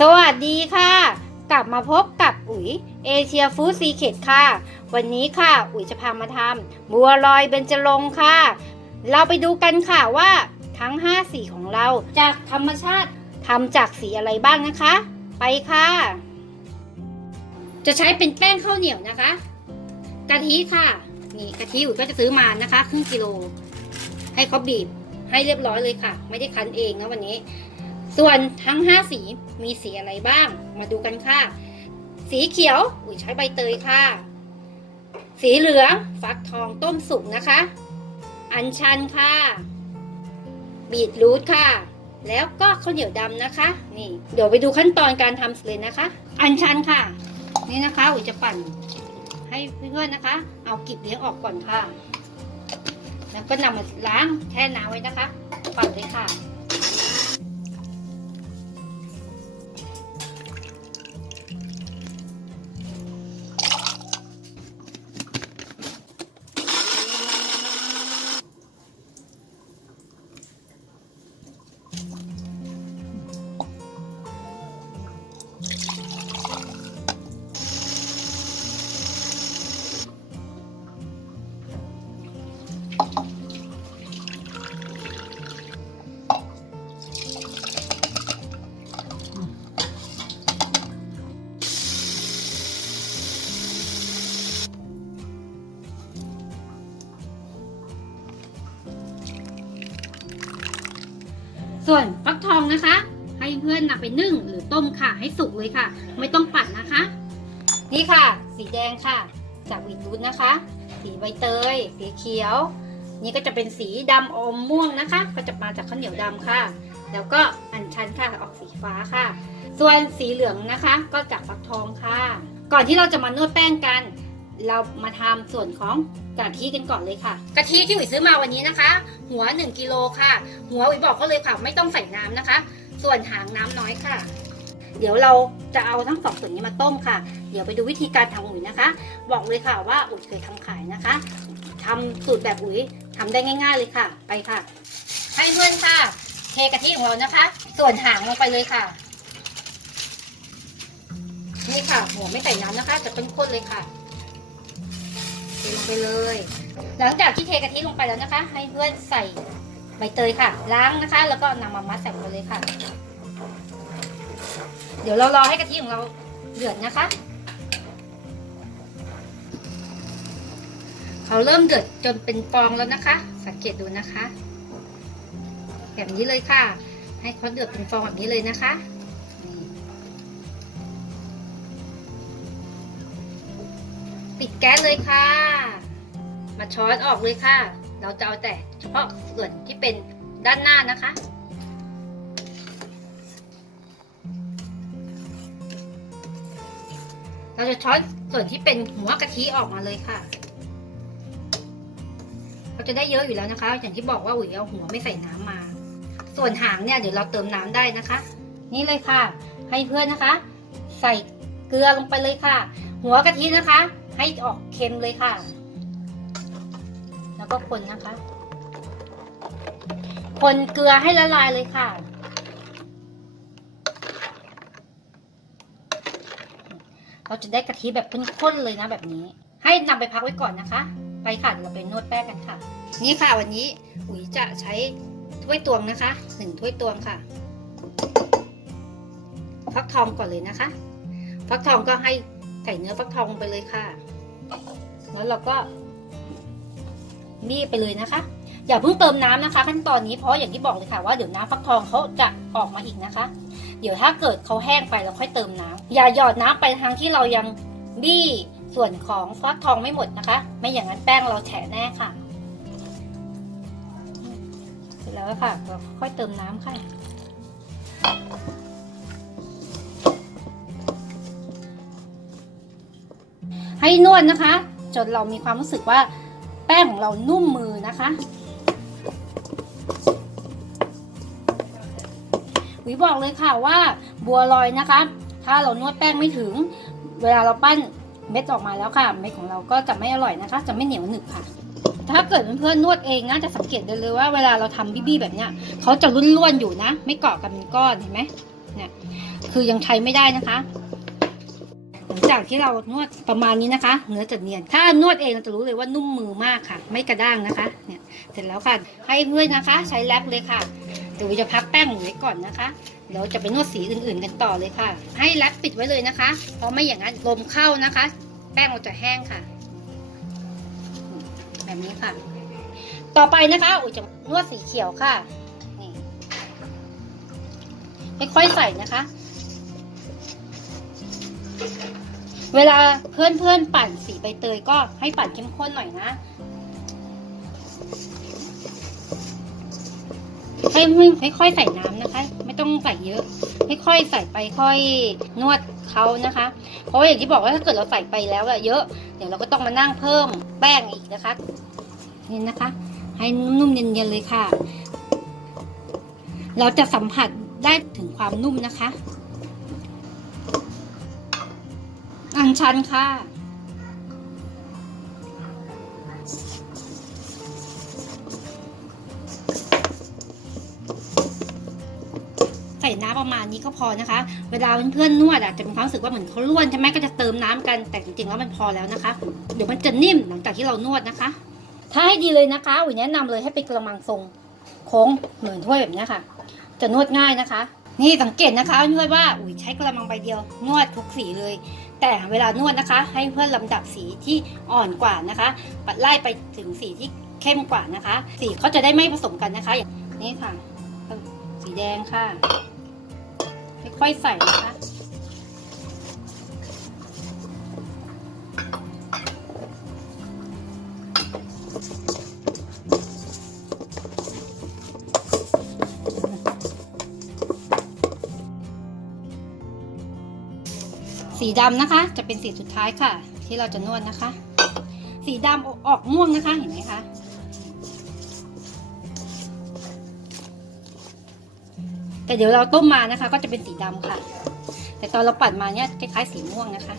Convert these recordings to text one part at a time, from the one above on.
สวัสดีค่ะ กลับมาพบกับอุ๋ยเอเชียฟู้ดซีเคดค่ะ วันนี้ค่ะ อุ๋ยจะพามาทำบัวลอยเบญจรงค์ค่ะ เราไปดูกันค่ะว่าทั้ง 5 สีของเราจากธรรมชาติทำจากสีอะไรบ้างนะคะ ไปค่ะ จะใช้เป็นแป้งข้าวเหนียวนะคะ กะทิค่ะ นี่กะทิอุ๋ยก็จะซื้อมานะคะ ครึ่งกิโล ให้เขาบีบให้เรียบร้อยเลยค่ะ ไม่ได้คั้นเองนะวันนี้ ส่วนทั้ง 5 สีมีสีอะไรบ้าง มาดูกันค่ะ สีเขียวอุ๋ยใช้ใบเตยค่ะ สีเหลืองฟักทองต้มสุกนะคะ อัญชันค่ะ บีทรูทค่ะ แล้วก็ข้าวเหนียวดำนะคะ นี่ เดี๋ยวไปดูขั้นตอนการทำเลยนะคะ อัญชันค่ะ นี่นะคะอุ๋ยจะปั่นให้เพื่อนๆนะคะ เอากลีบเลี้ยงออกก่อนค่ะ แล้วก็นำมาล้างแช่น้ำไว้นะคะ ปั่นเลยค่ะ ส่วนฟักทองนะคะ ให้เพื่อนนำไปนึ่งหรือต้มค่ะ ให้สุกเลยค่ะ ไม่ต้องปั่นนะคะ นี่ค่ะ สีแดงค่ะ จากวีทูดนะคะ สีใบเตย สีเขียว นี่ก็จะเป็นสีดำอมม่วงนะคะ ก็จะมาจากข้าวเหนียวดำค่ะ แล้วก็อัญชันค่ะออกสีฟ้าค่ะ ส่วนสีเหลืองนะคะ ก็จากฟักทองค่ะ ก่อนที่เราจะมานวดแป้งกัน เรามาทำส่วนของกะทิกันก่อนเลยค่ะ กะทิที่อุ๋ยซื้อมาวันนี้นะคะ หัว 1กิโลค่ะ หัวอุ๋ยบอกเขาเลยค่ะ ไม่ต้องใส่น้ำนะคะ ส่วนหางน้ำน้อยค่ะเดี๋ยวเราจะเอาทั้งสองส่วนนี้มาต้มค่ะ เดี๋ยวไปดูวิธีการทำอุ๋ยนะคะ บอกเลยค่ะว่าอุ๋ยเคยทำขายนะคะทำสูตรแบบอุ๋ย ทำได้ง่าย ๆเลยค่ะ ไปค่ะ ให้เพื่อนค่ะ เทกะทิของเรานะคะ ส่วนหางลงไปเลยค่ะ นี่ค่ะหัวไม่ใส่น้ำนะคะจะเป็นข้นเลยค่ะเทลงไปเลย หลังจากที่เทกะทิลงไปแล้วนะคะ ให้เพื่อนใส่ใบเตยค่ะ ล้างนะคะ แล้วก็นำมามัดใส่ลงไปเลยค่ะ เดี๋ยวเรารอให้กะทิของเราเดือดนะคะ เขาเริ่มเดือดจนเป็นฟองแล้วนะคะ สังเกตดูนะคะ แบบนี้เลยค่ะ ให้เขาเดือดเป็นฟองแบบนี้เลยนะคะปิดแก๊สเลยค่ะ มาช้อนออกเลยค่ะ เราจะเอาแต่เฉพาะส่วนที่เป็นด้านหน้านะคะ เราจะช้อนส่วนที่เป็นหัวกะทิออกมาเลยค่ะ จะได้เยอะอยู่แล้วนะคะ อย่างที่บอกว่าอุ๋ยเอาหัวไม่ใส่น้ำมา ส่วนหางเนี่ยเดี๋ยวเราเติมน้ำได้นะคะ นี่เลยค่ะ ให้เพื่อนนะคะ ใส่เกลือลงไปเลยค่ะ หัวกะทินะคะ ให้ออกเค็มเลยค่ะ แล้วก็คนนะคะ คนเกลือให้ละลายเลยค่ะเราจะได้กะทิแบบข้นๆเลยนะแบบนี้ ให้นำไปพักไว้ก่อนนะคะ ไปค่ะเดี๋ยวเราไปนวดแป้งกันค่ะ นี่ค่ะวันนี้อุ๋ยจะใช้ถ้วยตวงนะคะหนึ่งถ้วยตวงค่ะฟักทองก่อนเลยนะคะฟักทองก็ให้ใส่เนื้อฟักทองไปเลยค่ะ แล้วเราก็นี่ไปเลยนะคะ อย่าเพิ่งเติมน้ำนะคะ ขั้นตอนนี้เพราะอย่างที่บอกเลยค่ะว่าเดี๋ยวน้ำฟักทองเขาจะออกมาอีกนะคะ เดี๋ยวถ้าเกิดเขาแห้งไปเราค่อยเติมน้ำอย่าหยอดน้ำไปทางที่เรายังบี้ ส่วนของฟักทองไม่หมดนะคะ ไม่อย่างนั้นแป้งเราแฉะแน่ค่ะ เสร็จแล้วค่ะเราค่อยเติมน้ำค่ะ ให้นวดนะคะ จนเรามีความรู้สึกว่าแป้งของเรานุ่มมือนะคะวิบอกเลยค่ะว่าบัวลอยนะคะ ถ้าเรานวดแป้งไม่ถึง เวลาเราปั้น เม็ดออกมาแล้วค่ะ เม็ดของเราก็จะไม่อร่อยนะคะ จะไม่เหนียวหนึบค่ะ ถ้าเกิดเพื่อนๆนวดเองนะจะสังเกตได้เลยว่าเวลาเราทำบี้ๆแบบเนี้ยเขาจะร่วนๆอยู่นะ ไม่เกาะกันเป็นก้อนเห็นไหมเนี่ยคือยังใช้ไม่ได้นะคะหลังจากที่เรานวดประมาณนี้นะคะ เนื้อจะเนียน ถ้านวดเองเราจะรู้เลยว่านุ่มมือมากค่ะ ไม่กระด้างนะคะ เนี่ย เสร็จแล้วค่ะ ให้เพื่อนนะคะ ใช้แรปเลยค่ะ เดี๋ยวจะพักแป้งหมูไว้ก่อนนะคะเดี๋ยวจะไปนวดสีอื่นๆกันต่อเลยค่ะ ให้แรปปิดไว้เลยนะคะ เพราะไม่อย่างนั้นลมเข้านะคะ แป้งเราจะแห้งค่ะ แบบนี้ค่ะ ต่อไปนะคะอุจะนวดสีเขียวค่ะนี่ค่อยๆใส่นะคะ เวลาเพื่อนๆปั่นสีใบเตยก็ให้ปั่นเข้มข้นหน่อยนะ ให้ไม่ค่อยใส่น้ำนะคะ ไม่ต้องใส่เยอะ ค่อยๆใส่ไปค่อยนวดเขานะคะ เพราะอย่างที่บอกว่าถ้าเกิดเราใส่ไปแล้วอะเยอะ เดี๋ยวเราก็ต้องมานั่งเพิ่มแป้งอีกนะคะนี่นะคะ ให้นุ่มๆเย็นๆเลยค่ะ เราจะสัมผัสได้ถึงความนุ่มนะคะ อัญชันค่ะ ส่น้ำประมาณนี้ก็พอนะคะ เวลาเพื่อนๆนวดอะจะมีความรู้สึกว่าเหมือนเขาล้วนใช่ไหมก็จะเติมน้ำกันแต่จริงๆแล้วมันพอแล้วนะคะ เดี๋ยวมันจะนิ่มหลังจากที่เรานวดนะคะ ถ้าให้ดีเลยนะคะอุ๋ยแนะนำเลยให้เป็นกระมังทรงโค้งเหมือนถ้วยแบบนี้ค่ะ จะนวดง่ายนะคะ นี่สังเกตนะคะเพื่อนว่าอุ๋ยใช้กระมังใบเดียวนวดทุกสีเลย แต่เวลานวดนะคะ ให้เพื่อนลำดับสีที่อ่อนกว่านะคะไล่ไปถึงสีที่เข้มกว่านะคะ สีเขาจะได้ไม่ผสมกันนะคะอย่างนี้ค่ะ สีแดงค่ะ ค่อยๆใส่นะคะสีดำนะคะ จะเป็นสีสุดท้ายค่ะ ที่เราจะนวดนะคะ สีดำออกม่วงนะคะเห็นไหมคะ แต่เดี๋ยวเราต้มมานะคะ ก็จะเป็นสีดำค่ะ แต่ตอนเราปั่นมาเนี่ยคล้ายๆสีม่วงนะคะ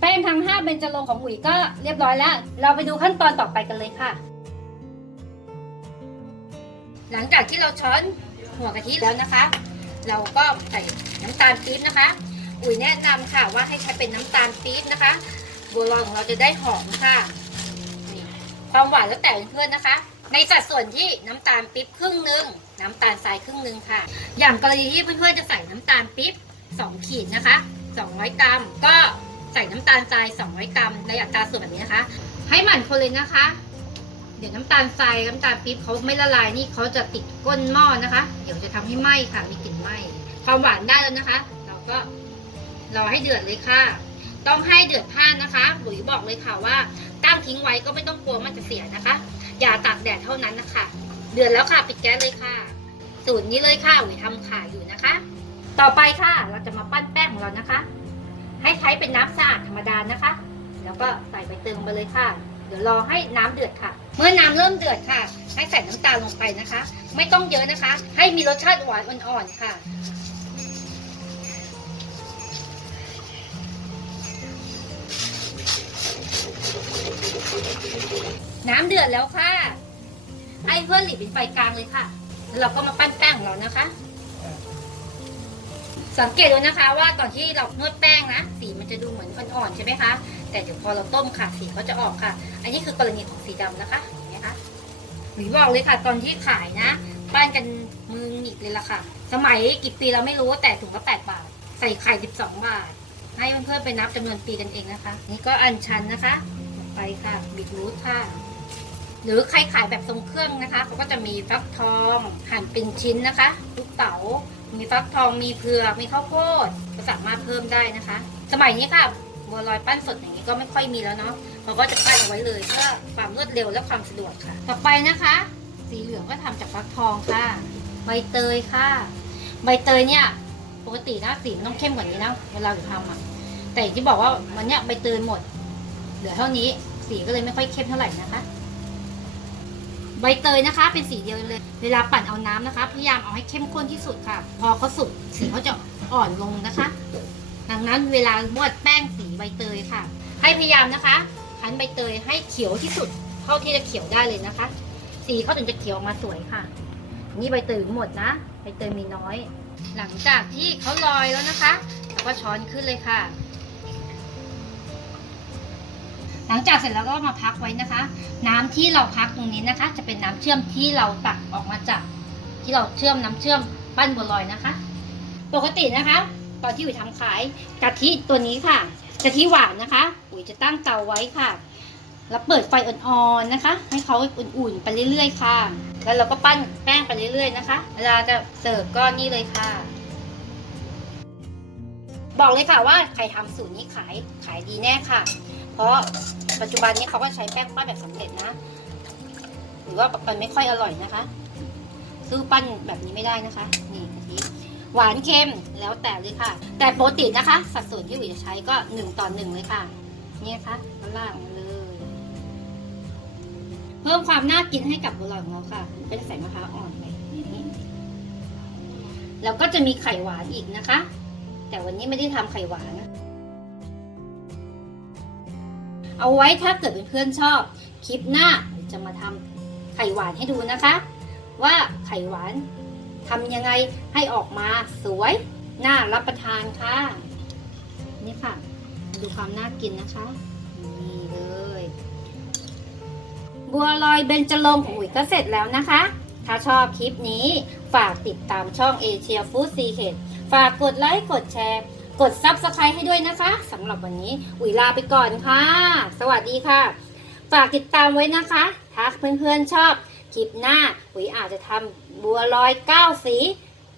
แป้งทางห้าเบญจรงของอุ๋ยก็เรียบร้อยแล้ว เราไปดูขั้นตอนต่อไปกันเลยค่ะ หลังจากที่เราช้อนหัวกะทิแล้วนะคะ เราก็ใส่น้ำตาลปี๊บนะคะ อุ๋ยแนะนำค่ะว่าให้ใช้เป็นน้ำตาลปี๊บนะคะบัวลอยของเราจะได้หอมค่ะความหวานแล้วแต่เพื่อนนะคะ ในสัดส่วนที่น้ำตาลปี๊บครึ่งหนึ่งน้ำตาลทรายครึ่งหนึ่งค่ะ อย่างกรณีที่เพื่อนๆจะใส่น้ำตาลปี๊บ2ขีดนะคะ 200 กรัม ก็ใส่น้ำตาลทราย 200 กรัม ในอัตราส่วนแบบนี้นะคะ ให้หมั่นคนเลยนะคะ เดี๋ยวน้ำตาลทรายน้ำตาลปี๊บเขาไม่ละลายนี่เขาจะติดก้นหม้อนะคะ เดี๋ยวจะทำให้ไหม้ค่ะมีกลิ่นไหม้ความหวานได้แล้วนะคะ เราก็รอให้เดือดเลยค่ะ ต้องให้เดือดพ่านนะคะหลุยบอกเลยค่ะว่าตั้งทิ้งไว้ก็ไม่ต้องกลัวมันจะเสียนะคะ อย่าตากแดดเท่านั้นนะคะ เดือดแล้วค่ะปิดแก๊สเลยค่ะ สูตรนี้เลยค่ะหลุยทำขายอยู่นะคะ ต่อไปค่ะเราจะมาปั้นแป้งของเรานะคะ ให้ใช้เป็นน้ำสะอาดธรรมดานะคะ แล้วก็ใส่ใบเตยลงไปเลยค่ะเดี๋ยวรอให้น้ำเดือดค่ะ เมื่อน้ำเริ่มเดือดค่ะ ให้ใส่น้ำตาลลงไปนะคะ ไม่ต้องเยอะนะคะ ให้มีรสชาติหวานอ่อนๆค่ะ น้ำเดือดแล้วค่ะให้เพื่อนหลีเป็นไฟกลางเลยค่ะ แล้วเราก็มาปั้นแป้งของเรานะคะ สังเกตดูนะคะ ว่าตอนที่เรานวดแป้งนะ สีมันจะดูเหมือนอ่อนๆใช่ไหมคะ แต่เดี๋ยวพอเราต้มค่ะสีเขาจะออกค่ะ อันนี้คือกรณีของสีดำนะคะเห็นไหมคะหรือบอกเลยค่ะ ตอนที่ขายนะปั้นกันมือหงิกเลยล่ะค่ะ สมัยกี่ปีเราไม่รู้แต่ถุงละแปดบาท ใส่ไข่สิบสองบาท ให้เพื่อนๆไปนับจำนวนปีกันเองนะคะ นี่ก็อันชันนะคะไปค่ะบีทรูทค่ะ หรือใครขายแบบทรงเครื่องนะคะเขาก็จะมีฟักทองหั่นเป็นชิ้นนะคะลูกเต๋ามีฟักทองมีเผือกมีข้าวโพดก็สามารถเพิ่มได้นะคะ สมัยนี้ค่ะบัวลอยปั้นสดอย่างนี้ก็ไม่ค่อยมีแล้วเนาะเราก็จะปั้นเอาไว้เลยเพื่อความรวดเร็วและความสะดวกค่ะ ต่อไปนะคะ สีเหลืองก็ทำจากฟักทองค่ะ ใบเตยค่ะ ใบเตยเนี่ยปกตินะสีมันต้องเข้มกว่านี้นะเวลาเราทำอะแต่อย่างที่บอกว่าวันเนี้ยใบเตยหมดเหลือเท่านี้สีก็เลยไม่ค่อยเข้มเท่าไหร่นะคะ ใบเตยนะคะ เป็นสีเดียวเลย เวลาปั่นเอาน้ำนะคะ พยายามเอาให้เข้มข้นที่สุดค่ะ พอเขาสุกสีเขาจะอ่อนลงนะคะ ดังนั้นเวลานวดแป้งสีใบเตยค่ะ ให้พยายามนะคะคั้นใบเตยให้เขียวที่สุด เท่าที่จะเขียวได้เลยนะคะ สีเขาถึงจะเขียวออกมาสวยค่ะ นี่ใบเตยหมดนะ ใบเตยมีน้อย หลังจากที่เขาลอยแล้วนะคะเราก็ช้อนขึ้นเลยค่ะ หลังจากเสร็จแล้วก็มาพักไว้นะคะ น้ำที่เราพักตรงนี้นะคะ จะเป็นน้ำเชื่อมที่เราตักออกมาจาก ที่เราเชื่อมน้ำเชื่อมปั้นบัวลอยนะคะ ปกตินะคะ ตอนที่อุ๋ยทำขายกะทิตัวนี้ค่ะกะทิหวานนะคะอุ๋ยจะตั้งเตาไว้ค่ะ แล้วเปิดไฟอ่อนๆนะคะ ให้เขาอุ่นๆไปเรื่อยๆค่ะ แล้วเราก็ปั้นแป้งไปเรื่อยๆนะคะ เวลาจะเสิร์ฟก็นี่เลยค่ะบอกเลยค่ะว่าใครทำสูตรนี้ขายขายดีแน่ค่ะ เพราะปัจจุบันนี้เขาก็ใช้แป้งปั้นแบบสำเร็จนะ หรือว่ามันไม่ค่อยอร่อยนะคะสู้อปั้นแบบนี้ไม่ได้นะคะ นี่กะทิหวานเค็มแล้วแต่เลยค่ะ แต่ปกตินะคะ สัดส่วนที่อุ๋ยจะใช้ก็หนึ่งต่อหนึ่งเลยค่ะนี่นะคะก็ล่างมาเลย เพิ่มความน่ากินให้กับบัวลอยของเราค่ะก็จะใส่มะพร้าวอ่อนไปอย่างนี้แล้วก็จะมีไข่หวานอีกนะคะ แต่วันนี้ไม่ได้ทำไข่หวาน เอาไว้ถ้าเกิดเป็นเพื่อนๆชอบ คลิปหน้าจะมาทำไข่หวานให้ดูนะคะ ว่าไข่หวานทำยังไงให้ออกมาสวยน่ารับประทานค่ะ นี่ค่ะ ดูความน่ากินนะคะ นี่เลย บัวลอยเบญจรงของอุ๋ยก็เสร็จแล้วนะคะ ถ้าชอบคลิปนี้ ฝากติดตามช่องเอเชียฟู้ดซีเคฝากกดไลค์กดแชร์ กดซับสไครต์ให้ด้วยนะคะสำหรับวันนี้อุ๋ยลาไปก่อนค่ะ สวัสดีค่ะ ฝากติดตามไว้นะคะถ้าเพื่อนๆชอบคลิปหน้าอุ๋ยอาจจะทำบัวลอย9สี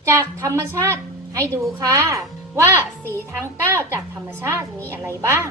จากธรรมชาติให้ดูค่ะ ว่าสีทั้ง9จากธรรมชาติมีอะไรบ้าง